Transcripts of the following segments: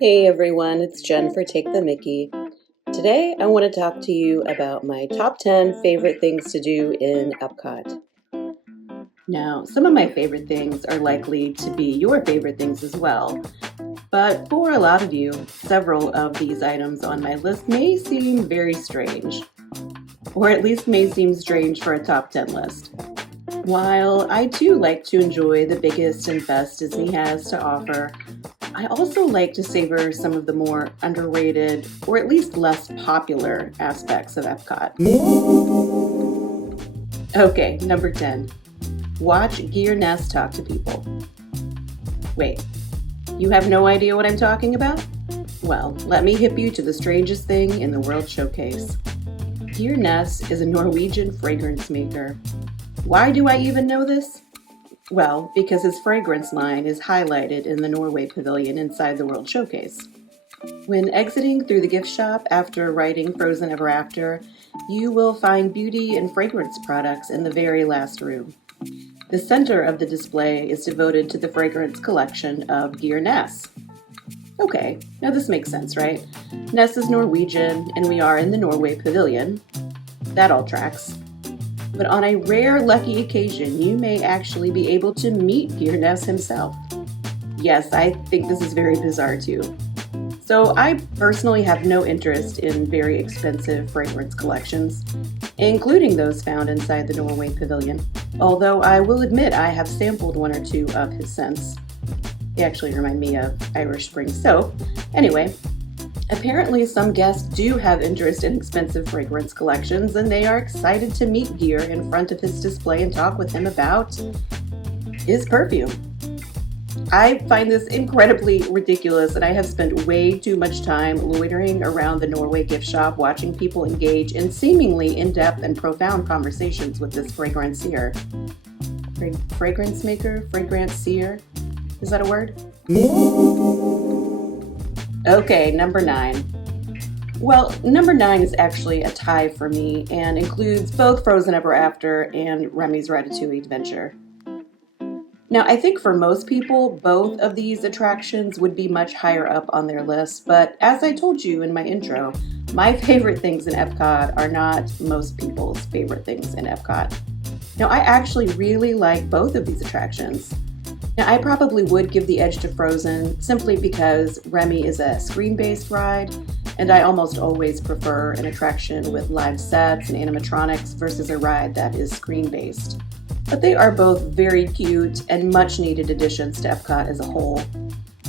Hey everyone, it's Jen for Take the Mickey. Today I want to talk to you about my top 10 favorite things to do in Epcot. Now, some of my favorite things are likely to be your favorite things as well, but for a lot of you, several of these items on my list may seem very strange, or at least may seem strange for a top 10 list. While I too like to enjoy the biggest and best Disney has to offer, I also like to savor some of the more underrated, or at least less popular, aspects of Epcot. Okay, number 10. Watch Gear Nest talk to people. Wait, you have no idea what I'm talking about? Well, let me hip you to the strangest thing in the World Showcase. Gear Nest is a Norwegian fragrance maker. Why do I even know this? Well, because his fragrance line is highlighted in the Norway Pavilion inside the World Showcase. When exiting through the gift shop after riding Frozen Ever After, you will find beauty and fragrance products in the very last room. The center of the display is devoted to the fragrance collection of Gear Ness. Okay, now this makes sense, right? Ness is Norwegian, and we are in the Norway Pavilion. That all tracks. But on a rare lucky occasion, you may actually be able to meet Gear Ness himself. Yes, I think this is very bizarre too. So I personally have no interest in very expensive fragrance collections, including those found inside the Norway Pavilion. Although I will admit I have sampled one or two of his scents. They actually remind me of Irish Spring soap. Anyway, apparently some guests do have interest in expensive fragrance collections, and they are excited to meet Gear in front of his display and talk with him about his perfume. I find this incredibly ridiculous, and I have spent way too much time loitering around the Norway gift shop watching people engage in seemingly in-depth and profound conversations with this fragrancier. Fragrance maker? Fragrancier? Is that a word? Okay, number 9. Well, number 9 is actually a tie for me and includes both Frozen Ever After and Remy's Ratatouille Adventure. Now, I think for most people, both of these attractions would be much higher up on their list, but as I told you in my intro, my favorite things in Epcot are not most people's favorite things in Epcot. Now, I actually really like both of these attractions. Now, I probably would give the edge to Frozen simply because Remy is a screen-based ride, and I almost always prefer an attraction with live sets and animatronics versus a ride that is screen-based. But they are both very cute and much-needed additions to Epcot as a whole.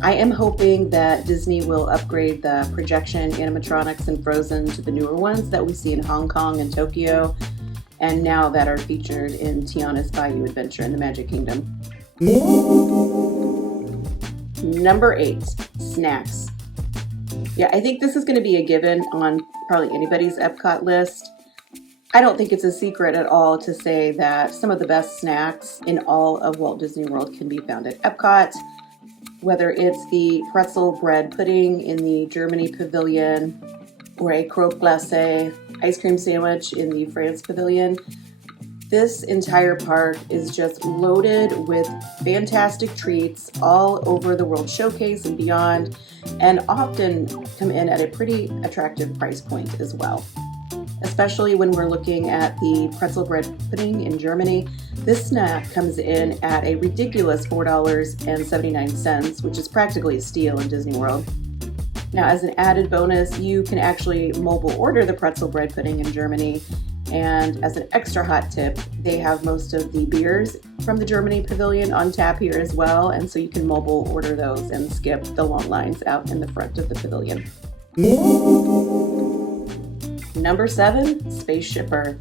I am hoping that Disney will upgrade the projection animatronics in Frozen to the newer ones that we see in Hong Kong and Tokyo, and now that are featured in Tiana's Bayou Adventure in the Magic Kingdom. Number 8, snacks. Yeah, I think this is going to be a given on probably anybody's Epcot list. I don't think it's a secret at all to say that some of the best snacks in all of Walt Disney World can be found at Epcot, whether it's the pretzel bread pudding in the Germany Pavilion or a croque glacé ice cream sandwich in the France Pavilion. This entire park is just loaded with fantastic treats all over the World Showcase and beyond, and often come in at a pretty attractive price point as well. Especially when we're looking at the pretzel bread pudding in Germany, this snack comes in at a ridiculous $4.79, which is practically a steal in Disney World. Now, as an added bonus, you can actually mobile order the pretzel bread pudding in Germany. And as an extra hot tip, they have most of the beers from the Germany Pavilion on tap here as well. And so you can mobile order those and skip the long lines out in the front of the pavilion. Number 7, Spaceship Earth.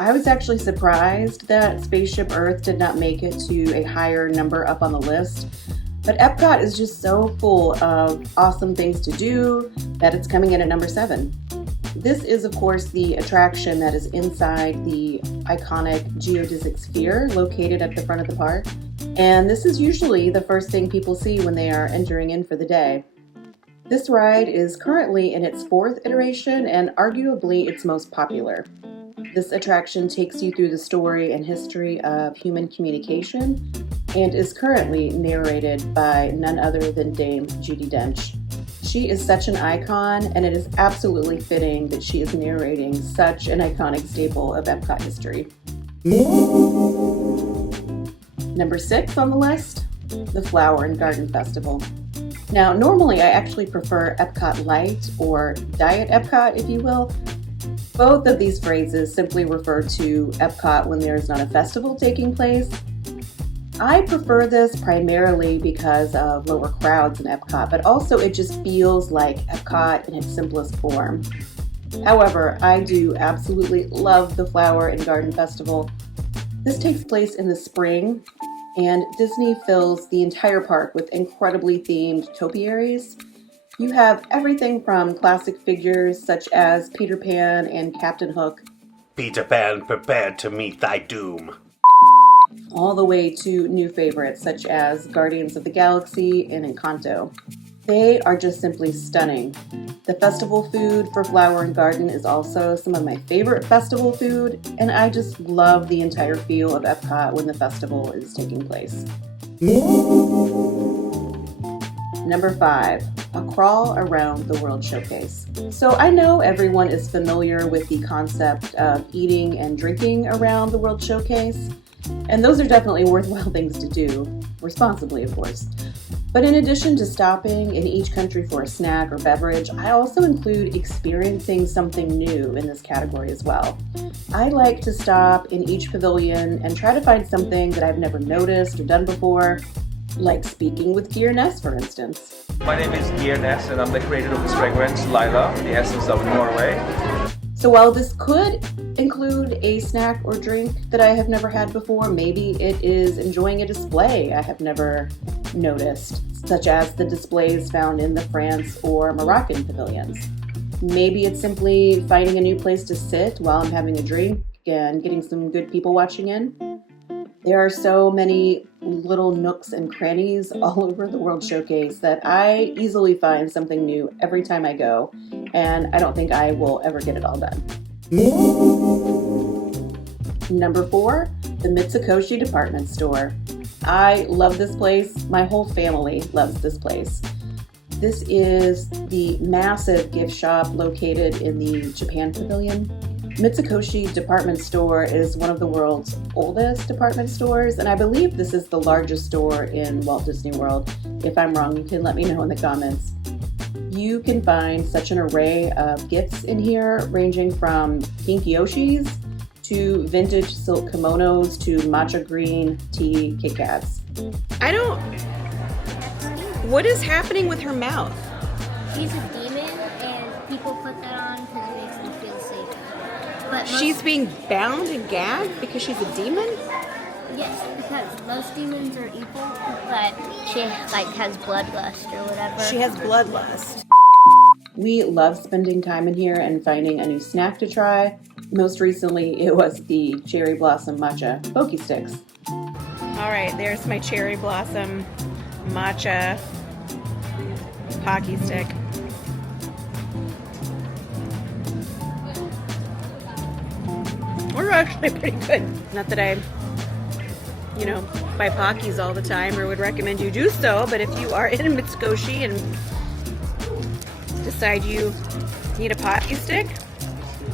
I was actually surprised that Spaceship Earth did not make it to a higher number up on the list. But Epcot is just so full of awesome things to do that it's coming in at number 7. This is, of course, the attraction that is inside the iconic geodesic sphere located at the front of the park. And this is usually the first thing people see when they are entering in for the day. This ride is currently in its 4th iteration and arguably its most popular. This attraction takes you through the story and history of human communication and is currently narrated by none other than Dame Judi Dench. She is such an icon, and it is absolutely fitting that she is narrating such an iconic staple of Epcot history. Number 6 on the list, the Flower and Garden Festival. Now, normally I actually prefer Epcot Light or Diet Epcot, if you will. Both of these phrases simply refer to Epcot when there is not a festival taking place. I prefer this primarily because of lower crowds in Epcot, but also it just feels like Epcot in its simplest form. However, I do absolutely love the Flower and Garden Festival. This takes place in the spring, and Disney fills the entire park with incredibly themed topiaries. You have everything from classic figures such as Peter Pan and Captain Hook, Peter Pan, prepared to meet thy doom, all the way to new favorites such as Guardians of the Galaxy and Encanto. They are just simply stunning. The festival food for Flower and Garden is also some of my favorite festival food, and I just love the entire feel of Epcot when the festival is taking place. Number 5, a crawl around the World Showcase. So I know everyone is familiar with the concept of eating and drinking around the World Showcase, and those are definitely worthwhile things to do, responsibly of course. But in addition to stopping in each country for a snack or beverage, I also include experiencing something new in this category as well. I like to stop in each pavilion and try to find something that I've never noticed or done before, like speaking with Geir Ness, for instance. My name is Geir Ness, and I'm the creator of this fragrance, Lila, the essence of Norway. So while this could include a snack or drink that I have never had before, maybe it is enjoying a display I have never noticed, such as the displays found in the France or Moroccan pavilions. Maybe it's simply finding a new place to sit while I'm having a drink and getting some good people watching in. There are so many little nooks and crannies all over the World Showcase that I easily find something new every time I go, and I don't think I will ever get it all done. Number 4, the Mitsukoshi Department Store. I love this place. My whole family loves this place. This is the massive gift shop located in the Japan Pavilion. Mitsukoshi Department Store is one of the world's oldest department stores, and I believe this is the largest store in Walt Disney World. If I'm wrong, you can let me know in the comments. You can find such an array of gifts in here, ranging from pink Yoshis to vintage silk kimonos to matcha green tea Kit Kats. What is happening with her mouth? She's a demon, and people put that on because it makes them feel safe. But She's being bound and gagged because she's a demon? yes, because most demons are evil, but she has bloodlust or whatever. She has bloodlust. We love spending time in here and finding a new snack to try. Most recently, it was the Cherry Blossom Matcha Poke Sticks. All right, there's my Cherry Blossom Matcha Poke Stick. We're actually pretty good. Not that I, buy Pockies all the time or would recommend you do so, but if you are in Mitsukoshi and decide you need a Pocky stick,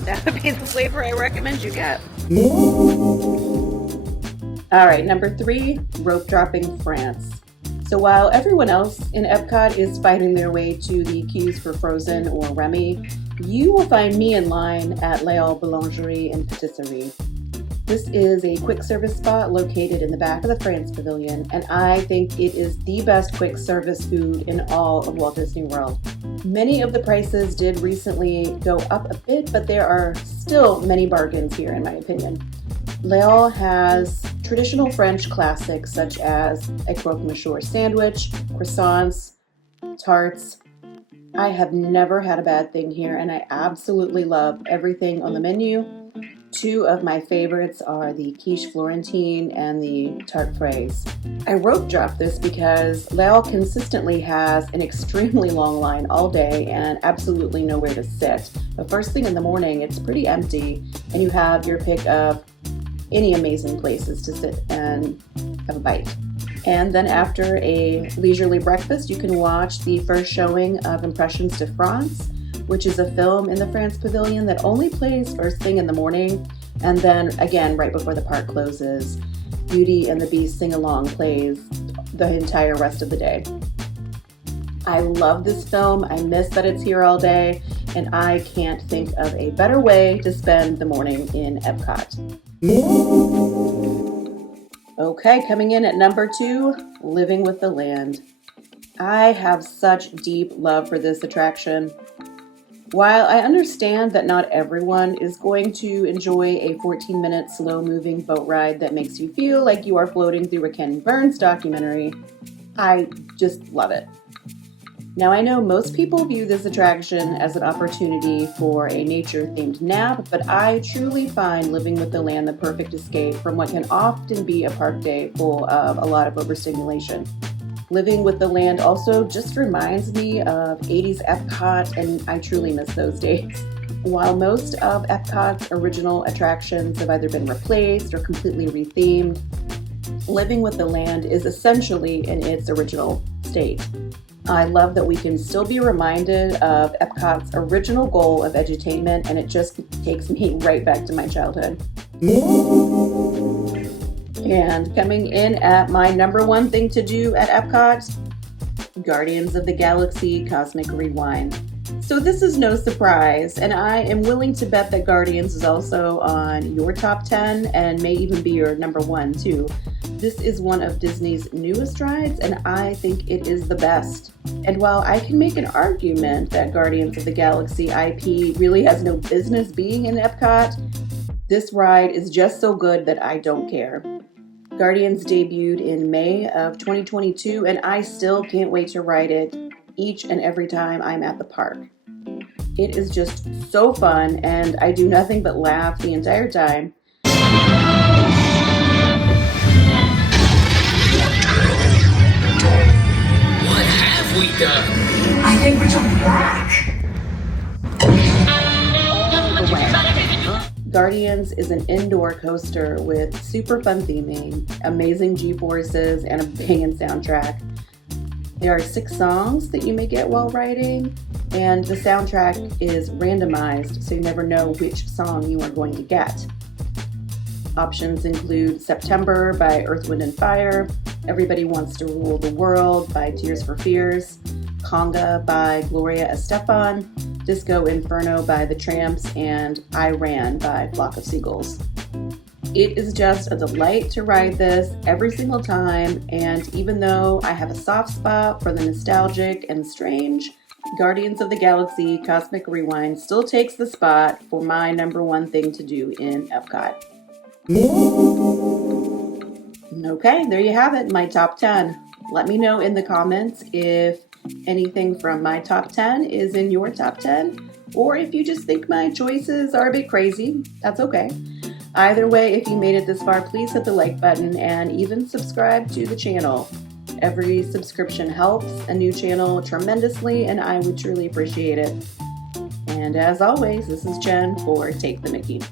that would be the flavor I recommend you get. All right, number 3, rope dropping France. So while everyone else in Epcot is fighting their way to the queues for Frozen or Remy, you will find me in line at Léal Boulangerie and Patisserie. This is a quick service spot located in the back of the France Pavilion, and I think it is the best quick service food in all of Walt Disney World. Many of the prices did recently go up a bit, but there are still many bargains here in my opinion. Léal has traditional French classics such as a croque-monsieur sandwich, croissants, tarts. I have never had a bad thing here, and I absolutely love everything on the menu. 2 of my favorites are the quiche Florentine and the tarte fraise. I rope dropped this because Léal consistently has an extremely long line all day and absolutely nowhere to sit. But first thing in the morning, it's pretty empty, and you have your pick of any amazing places to sit and have a bite. And then after a leisurely breakfast, you can watch the first showing of Impressions de France, which is a film in the France Pavilion that only plays first thing in the morning, and then again right before the park closes. Beauty and the Beast sing-along plays the entire rest of the day. I love this film. I miss that it's here all day, and I can't think of a better way to spend the morning in Epcot. Okay, coming in at number 2, Living with the Land. I have such deep love for this attraction. While I understand that not everyone is going to enjoy a 14-minute slow-moving boat ride that makes you feel like you are floating through a Ken Burns documentary, I just love it. Now, I know most people view this attraction as an opportunity for a nature-themed nap, but I truly find Living with the Land the perfect escape from what can often be a park day full of a lot of overstimulation. Living with the Land also just reminds me of 80s Epcot, and I truly miss those days. While most of Epcot's original attractions have either been replaced or completely rethemed, Living with the Land is essentially in its original state. I love that we can still be reminded of Epcot's original goal of edutainment, and it just takes me right back to my childhood. And coming in at my number 1 thing to do at Epcot, Guardians of the Galaxy Cosmic Rewind. So this is no surprise, and I am willing to bet that Guardians is also on your top 10 and may even be your number 1 too. This is one of Disney's newest rides, and I think it is the best. And while I can make an argument that Guardians of the Galaxy IP really has no business being in Epcot, this ride is just so good that I don't care. Guardians debuted in May of 2022, and I still can't wait to ride it each and every time I'm at the park. It is just so fun, and I do nothing but laugh the entire time. What have we done? I think we're jumping back. Guardians is an indoor coaster with super fun theming, amazing G-forces, and a banging soundtrack. There are 6 songs that you may get while riding, and the soundtrack is randomized, so you never know which song you are going to get. Options include September by Earth, Wind & Fire, Everybody Wants to Rule the World by Tears for Fears, Conga by Gloria Estefan, Disco Inferno by The Tramps, and I Ran by Flock of Seagulls. It is just a delight to ride this every single time, and even though I have a soft spot for the nostalgic and strange, Guardians of the Galaxy Cosmic Rewind still takes the spot for my number 1 thing to do in Epcot. Okay, there you have it, my top 10. Let me know in the comments if anything from my top 10 is in your top 10, or if you just think my choices are a bit crazy. That's okay. Either way, if you made it this far, please hit the like button and even subscribe to the channel. Every subscription helps a new channel tremendously, and I would truly appreciate it. And as always, this is Jen for Take the Mickey.